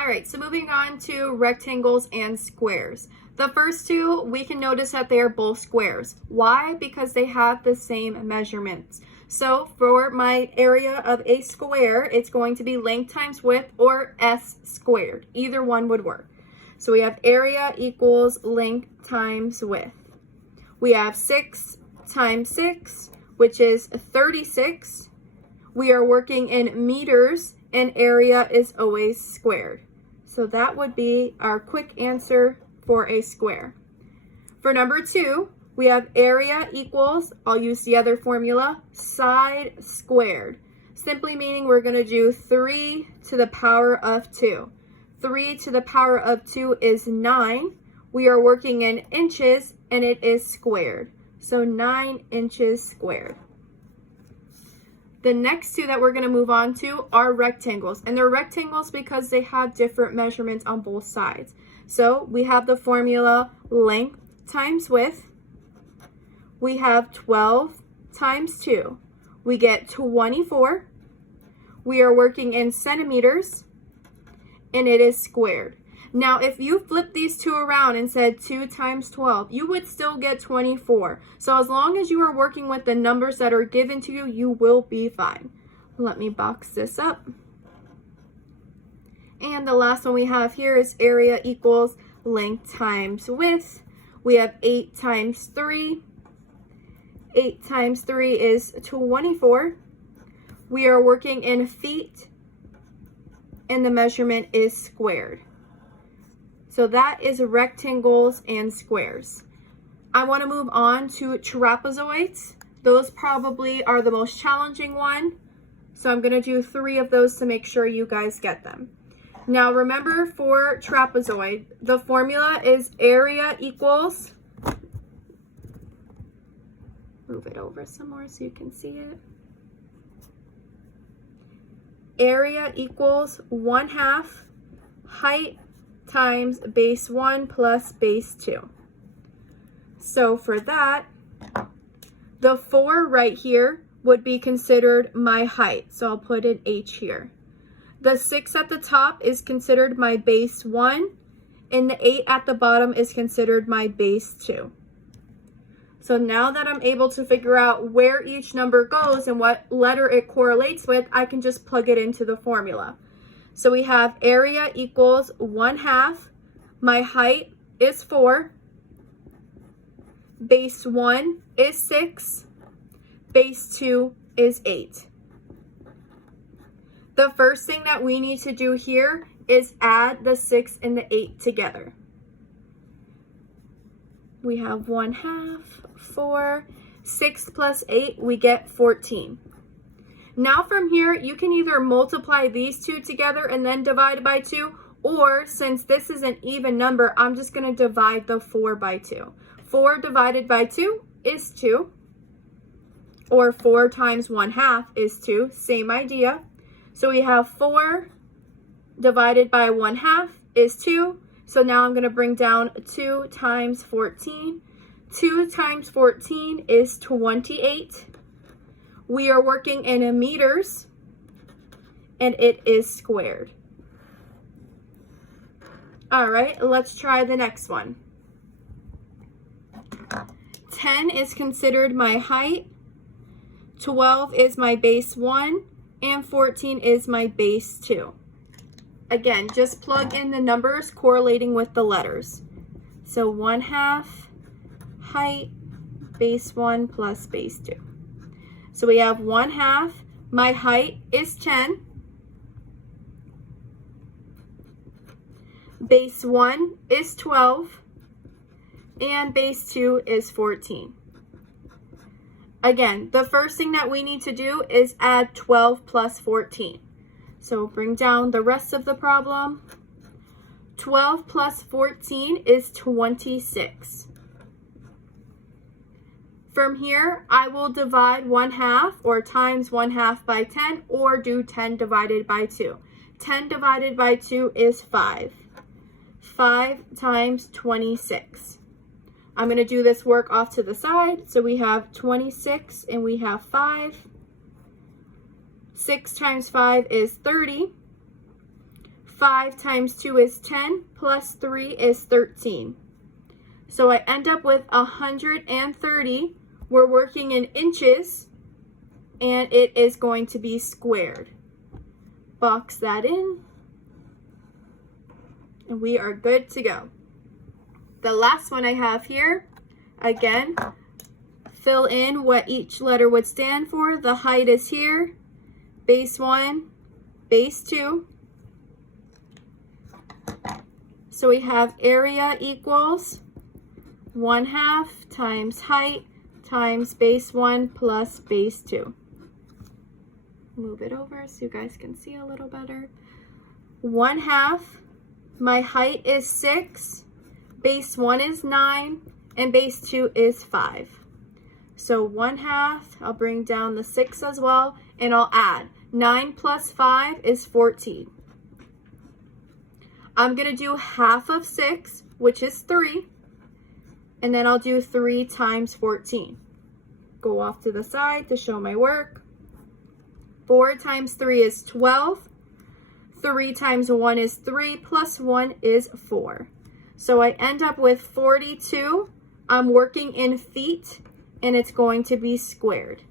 All right, so moving on to rectangles and squares. The first two, we can notice that they are both squares. Why? Because they have the same measurements. So for my area of a square, it's going to be length times width or S squared. Either one would work. So we have area equals length times width. We have 6 times 6, which is 36. We are working in meters, and area is always squared. So that would be our quick answer for a square. For number 2, we have area equals, I'll use the other formula, side squared. Simply meaning we're going to do 3 to the power of 2. 3 to the power of 2 is 9. We are working in inches, and it is squared. So 9 inches squared. The next two that we're going to move on to are rectangles. And they're rectangles because they have different measurements on both sides. So we have the formula length times width. We have 12 times 2. We get 24. We are working in centimeters, and it is squared. Now, if you flip these two around and said 2 times 12, you would still get 24. So as long as you are working with the numbers that are given to you, you will be fine. Let me box this up. And the last one we have here is area equals length times width. We have 8 times 3. 8 times 3 is 24. We are working in feet, and the measurement is squared. So that is rectangles and squares. I want to move on to trapezoids. Those probably are the most challenging one. So I'm going to do 3 of those to make sure you guys get them. Now remember, for trapezoid, the formula is area equals, move it over some more so you can see it. Area equals 1/2 height times base 1 plus base 2. So for that, the 4 right here would be considered my height. So I'll put an H here. The 6 at the top is considered my base 1, and the 8 at the bottom is considered my base 2. So now that I'm able to figure out where each number goes and what letter it correlates with, I can just plug it into the formula. So we have area equals 1/2. My height is 4. Base 1 is 6. Base 2 is 8. The first thing that we need to do here is add the 6 and the 8 together. We have 1/2, 4, 6 plus 8, we get 14. Now from here, you can either multiply these two together and then divide by 2, or since this is an even number, I'm just going to divide the 4 by 2. 4 divided by 2 is 2, or 4 times 1/2 is 2, same idea. So we have 4 divided by 1/2 is 2. So now I'm going to bring down 2 times 14. 2 times 14 is 28. We are working in meters, and it is squared. All right, let's try the next one. 10 is considered my height. 12 is my base 1, and 14 is my base 2. Again, just plug in the numbers correlating with the letters. So 1/2 height, base 1 plus base 2. So we have 1/2. My height is 10. Base 1 is 12. And base 2 is 14. Again, the first thing that we need to do is add 12 plus 14. So bring down the rest of the problem. 12 plus 14 is 26. From here, I will divide 1/2 or times 1/2 by 10, or do 10 divided by 2. 10 divided by 2 is 5. 5 times 26. I'm going to do this work off to the side. So we have 26 and we have 5. 6 times 5 is 30. 5 times 2 is 10, plus 3 is 13. So I end up with 130. We're working in inches, and it is going to be squared. Box that in, and we are good to go. The last one I have here, again, fill in what each letter would stand for. The height is here, base 1, base 2. So we have area equals 1/2 times height times base 1 plus base 2. Move it over so you guys can see a little better. 1/2, my height is 6, base 1 is 9, and base 2 is 5. So 1/2, I'll bring down the 6 as well, and I'll add 9 plus 5 is 14. I'm going to do half of 6, which is 3, and then I'll do 3 times 14. Go off to the side to show my work. 4 times 3 is 12. 3 times 1 is 3, plus 1 is 4. So I end up with 42. I'm working in feet, and it's going to be squared.